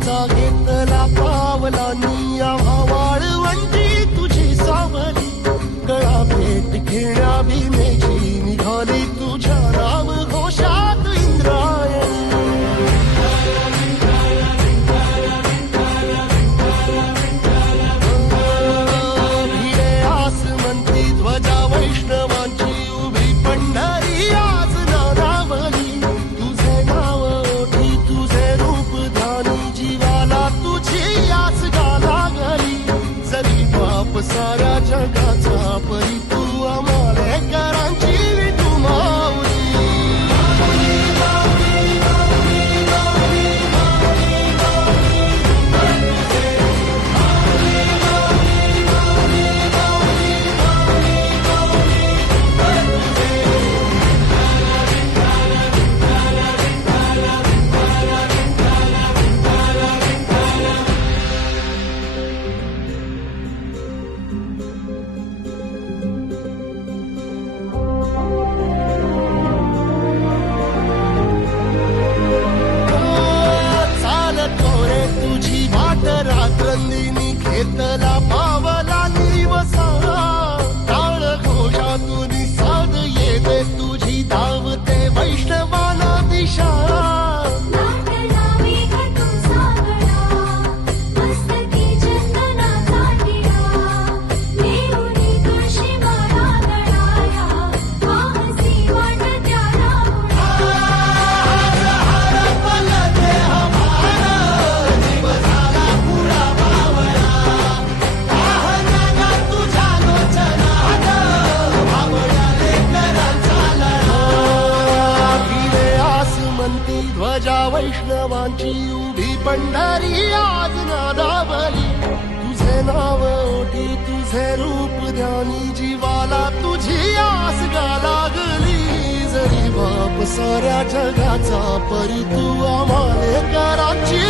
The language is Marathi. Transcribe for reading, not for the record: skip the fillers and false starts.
वाटेचा घेतला पावलांनी आम्हा वाळवंटी तुझी सावली गळा भेट घेण्या भीमेची निघाली तुझ्या नाम घोषात इंद्रायणी भिडे आसमंती ध्वजा वैष्णवांची उभी पंढरी आज नारावली तुझे नाव ओठी तुझे रूप ध्यानी जीवाला तुझी आस गा लागली जरी बाप साऱ्या जगाचा परी तू आमालेकरांची तू माऊली रात्रंदिनी घेतला पावला दिवसा टाळ घोषातून साध येते तुझी धावते वैष्णवाला दिशा ध्वजा वैष्णवांची उभी पंढरी आज नादावली तुझे नाव ओठी तुझे रूप ध्यानी जीवाला तुझी आस गा लागली जरी बाप साऱ्या जगाचा परी तू आम्हालेकरांची